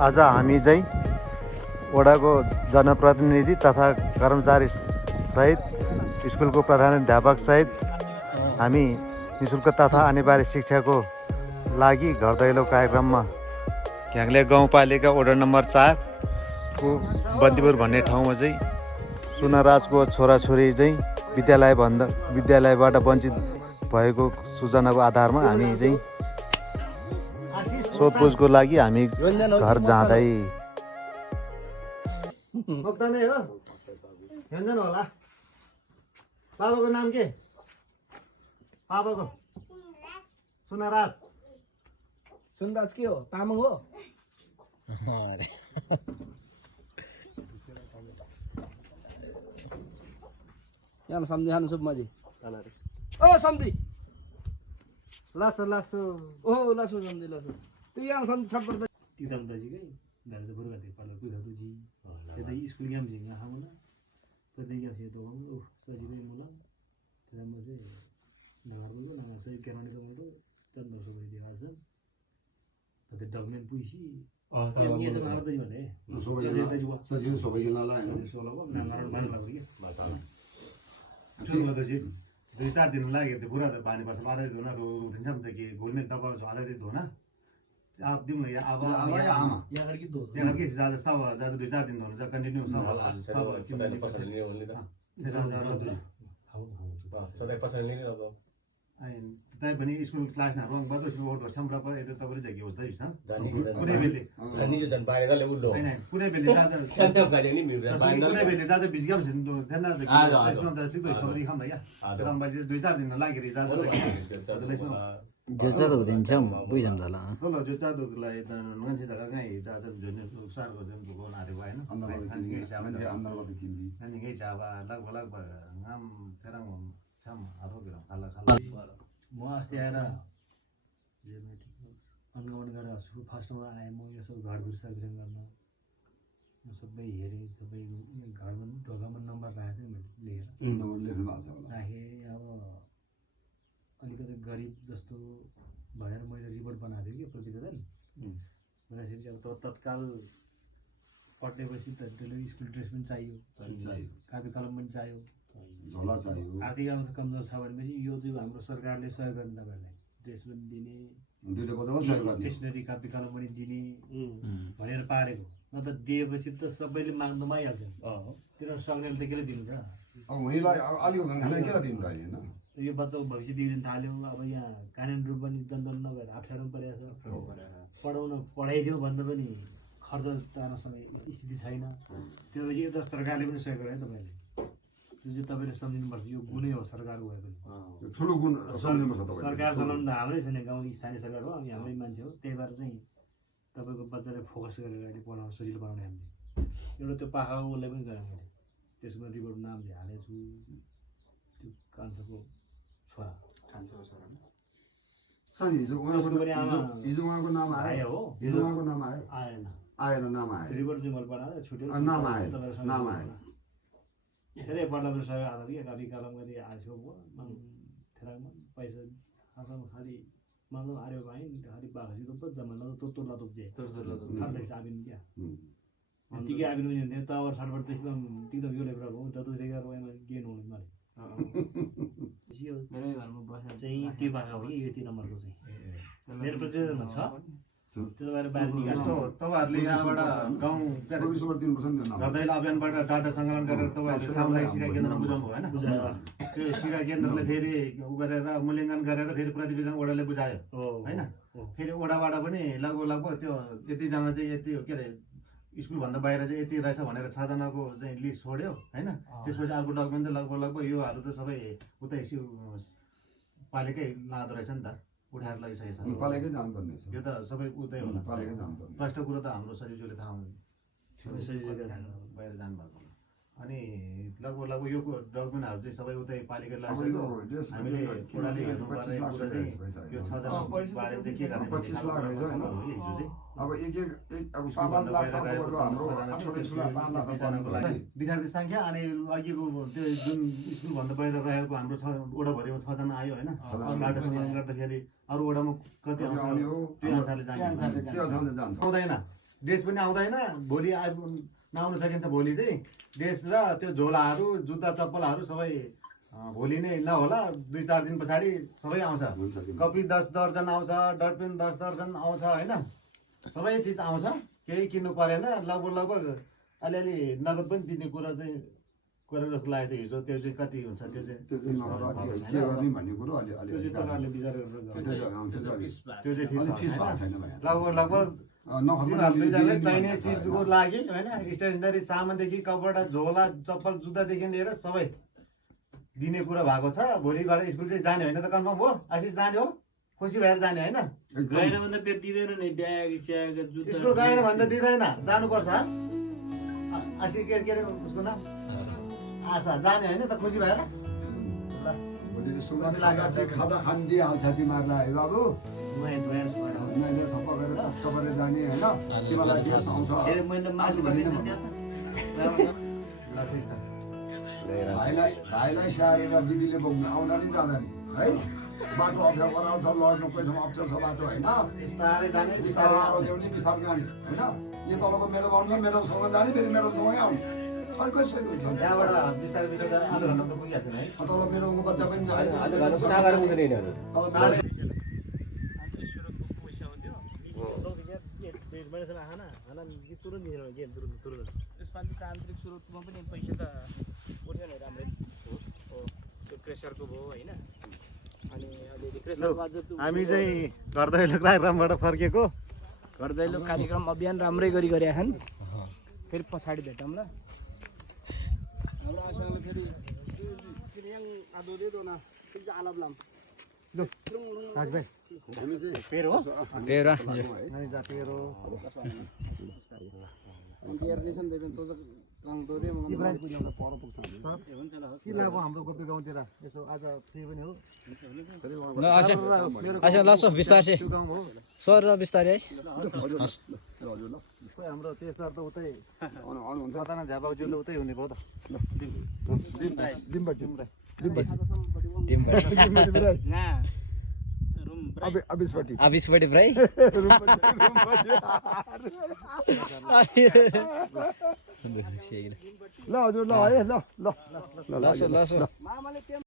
आज हामी चाहिँ वडाको जनप्रतिनिधि तथा कर्मचारी सहित स्कुलको प्रधानाध्यापक सहित हामी निःशुल्क तथा अनिवार्य शिक्षाको लागि घर दैलो कार्यक्रममा घ्याङ्ले गाउँपालिका वडा नम्बर 4 को बन्दीपुर भन्ने ठाउँमा चाहिँ सुनराजको छोराछोरी चाहिँ विद्यालयबाट वञ्चित भएको सूचनाको आधारमा हामी चाहिँ सोधपुछको लागि हामी घर जाँदै नै हो व्यञ्जन होला बाबाको नाम के बाबाको सुनराज सुनराज के हो तामाङ हो यहाँ सम्झी खानु सुब्बाजी ओ सम्झी लासो लासो ओ लासो सम्झी लासो त्यो यहाँ सम्झी छटपट तिदाम दाजुकै दाजु त बुढा थियो पालो कुखा तुजी त्यता स्कुल ग्याम झिङ खामुन त्यता ग्याम छ तो ओ सजिलै मुला त्यता म चाहिँ नगरको नगर चाहिँ केराउने टमाटो तन दसो गरी दिएको छ त्यता डकुमेन्ट पुइसी के छ नगर दाजु भने सजिलो सबैको नलाइन सोलको नगर बाह्र लाग्यो ठुलो दाजु 2-4 दिन लाग्यो त्यो पुरा त पानी पर्छ आधा धुन उठिन्छ नि कि घुल्ने दबाब छ आधा धुन आप दिउँ न अब या करके दो यहाँ के ज्यादा सब ज्यादा 2-4 दिन धुनु चाहिँ कन्टिन्यू सब तै पनि स्कुल क्लास ना रङ बदो सुरु गर्छ सम्प्रप यता तपाईले जग्गी होस् दैछ कुनै बेले निजो जन बारेदाले उल्लो हैन कुनै बेले जाजा सन्त गाले नि मिर्दा कुनै बेले जाजा बिजगाम छिन् देन त्यसमा त ठीक छ खबरी खाम या एकदम बाजे 2-4 दिन लागेर जाजा जोचा हुँदैछ बुझ्छम त ल ल जोचा दुलाई त मान्छे जग्गा कहीँ जाजा जुने सार गर्दै दुको नारे भएन अंदर को किन्जी अनि के जाबा लगभग नाम फेरम छम आफो गिरम खाला म अस्ति आएर अनुगमन गरेर सुरु फर्स्टमा आएँ म यो सब घरघुर सर्भिसिङ गर्न सबै हेरेँ सबै घरमा ढोकामा नम्बर राखेको थिएँ मैले लेख्नु भएको छ होला राखेँ अब अलिकति गरिब जस्तो भनेर मैले रिपोर्ट बनाएको थिएँ कि प्रतिवेदन भनेपछि अब तत्काल पढ्नेपछि त त्यसले स्कुल ड्रेस पनि चाहियो कापी कलम पनि चाहियो झोला चाहियो आर्थिक अवस्था कमजोर छ भनेपछि यो चाहिँ हाम्रो सरकारले सहयोग गर्ने तपाईँहरूलाई ड्रेस पनि दिने दुईटा बजामा सहयोग गर्ने स्टेसनरी कापी कलम पनि दिने भनेर पारेको न त दिएपछि त सबैले माग्नुमा आइहाल्छ तिनीहरू सक्नेले त केले दिनु त अब उनीलाई अलिक भन्दा किन दिन्छ हैन यो बच्चाको भविष्य बिग्रिन थाल्यो अब यहाँ कानुन रूप पनि दण्डन नभएर अप्ठ्यारो पनि परेको छ पढाइदियो भन्दा पनि खर्च तार्न सक्ने स्थिति छैन त्यो यो त सरकारले पनि सहयोग गर्यो तपाईँले जुन चाहिँ तपाईँले सम्झिनुपर्छ यो गुणै हो सरकारको भए पनि ठुलो गुण सम्झिनुपर्छ तपाईले सरकार चलाउनु त हाम्रै छैन गाउँ स्थानीय सरकार हो हामी हाम्रै मान्छे हो त्यही भएर चाहिँ तपाईँको बच्चालाई फोकस गरेर अहिले पढाउन सजिलो बनाउने हामीले एउटा त्यो पाखाको उसलाई पनि गरेँ मैले त्यसमा रिपोर्ट नाम हालेको छु त्यो कान्छोको छोरा सही हिजो उहाँको नाम आयो हो हिजो उहाँको नाम आयो आएन आएन नाम आयो रिपोर्ट चाहिँ मैले बनाएर छुट्यो नाम आयो नाम आयो धेरै पढ्दा पनि सहयोग आएको थियो कापी कलम गरी आएको थियो पैसा आसाम खालि मतलब आर्यो भाइ खालि बाखसी त जमाना तो लातो जे खालि आबिन क्या तिकै आबिन पनि हुन्थ्यो टावर साटबाट त्यसमा एकदम यो लेबर हो जतो जग्गा रोयमा गेन हुनु मलाई मेरै घरमा बसेर चाहिँ त्यो भाषा हो कि यो 3 नम्बरको चाहिँ मेरो प्रतिवेदनमा छ त्यो भएर बाहिर निकाल्नु तपाईहरुले यहाँबाट गाउँ प्रोग्रेसबाट दिनुपर्छ नि नाम गर्दैला अभियानबाट डाटा सङ्कलन गरेर तपाईहरुले सामुदायिक शिक्षा केन्द्रमा बुझाउनु भयो हैन त्यो शिक्षा केन्द्रले फेरि उ गरेर मूल्याङ्कन गरेर फेरि प्रतिवेदन ओडाले बुझायो हैन फेरि ओडाबाट पनि लगभग त्यो यति जना चाहिँ यति के अरे स्कुल भन्दा बाहिर चाहिँ यति रहेछ भनेर 6 जनाको चाहिँ लिस्ट छोड्यो हैन त्यसपछि अर्को डकुमेन्ट त लगभग योहरु त सबै उतै पालिकै लाँदो रहेछ नि त उठाएर लगिसकेको छ पालेकै जानुपर्ने छ यो त सबै उतै होला पालेकै जानुपर्ने प्रष्ट कुरो त हाम्रो सचिवले थाहा हुन्छ बाहिर जानुभएको अनि लगभग यो डकुमेन्टहरू चाहिँ सबै उतै पालिका लाग्छ हामीले ओडाले हेर्नुपर्ने कुरा चाहिँ यो 6 जना बारेमा चाहिँ के गर्ने 25 लाख रहेछ हैन अब एक अब 5 लाख वर्ग हाम्रो छोटे ठुला 5 लाख पाउनको लागि विद्यार्थी संख्या अनि अघिको त्यो जुन स्कुल भन्दा बाहिर रहेको हाम्रो 6 ओडा भरिमा 6 जना आयो हैन डाटा सङ्कलन गर्दाखेरि अरु ओडामा कति आउँछ त्यो अनुसारले जान्छ त्यो अनुसारले जान्छ आउँदैन ड्रेस पनि आउँदैन भोलि नआउन सकिन्छ भोलि चाहिँ ड्रेस र त्यो झोलाहरू जुत्ता चप्पलहरू सबै भोलि नै नहोला 2-4 दिन पछाडि सबै आउँछ कपी 10 दर्जन आउँछ डटपेन 10 दर्जन आउँछ होइन सबै चिज आउँछ केही किन्नु परेन लगभग अलिअलि नगद पनि दिने कुरा चाहिँ कुरा जस्तो लाग्यो हिजो त्यो चाहिँ कति हुन्छ त्यो चाहिँ त्यो चाहिँ नगद के गर्ने भन्ने कुरो अलि अलि त्यो चाहिँ तपाईँहरूले विचार गरेर त्यो चाहिँ अलिक फिस भएको छैन भने लगभग नखर्च दुईजनाले चाहिने चिजको लागि होइन स्टेसनरी सामानदेखि कपडा झोला चप्पल जुत्तादेखि लिएर सबै दिने कुरा भएको छ भोलिबाट स्कुल चाहिँ जाने होइन त कन्फर्म हो आशिष जाने हो खुसी भएर जाने होइन गएन भन्दा पेट दिँदैन नि ब्याग स्याग जुत्ता स्कुल गएन भन्दा दिँदैन जानुपर्छ आशिष के अरे उसको नाम आशा जाने होइन त खुसी भएर खाजा खान दिइहाल्छ तिमीहरूलाई है बाबु मैले सफा गरेर सबैले जाने होइन तिमीलाई ग्यास आउँछ भाइलाई स्याहारेर दिदीले बोक्नु आउँदा नि जाँदा नि है बाटो अप्ठ्यारो गराउँछ लड्नु कोहीसँग अप्ठ्यारो छ बाटो होइन बिस्तारै जाने बिस्तारै आएर ल्याउने बिस्तारै जाने होइन यो तलको मेडम आउनु मेडमसँग जाने फेरि मेडमसँगै आउने छैकै छैकै छ त्यहाँबाट बिस्तारै बिस्तारै आधा घन्टा त पुगिहाल्छ नि है तल मेडमको बच्चा पनि छ यसपालि त आन्तरिक स्रोतमा पनि पैसा त उठ्यो नि राम्रै हो त्यो प्रेसरको भयो होइन अनि अलिअलि प्रेसरको अझ हामी चाहिँ घर दैलो कार्यक्रमबाट फर्केको घर दैलो कार्यक्रम अभियान राम्रै गरी गरेका छन् फेरि पछाडि भेटौँ ल हाम्रो आशाले फेरि किरियाङ आदो दे दो न ठीक आलाब लाम भाइ हामी चाहिँ पेर हो पेरा हामी जातिहरू इयरनेसन देबेन तो काम दो दे के लाग्यो हाम्रो गोपी गाउँतिर यसो आज फ्री पनि हो अच्छा ल सो बिस्तार से त्यो गाउँ हो सर र बिस्तारै है खोइ हाम्रो त्यसमा त उतै कताना झ्यापाउज्यूले उतै हुने भयो त अबिसपट्टि भाइ ल हजुर ल है ल ल ल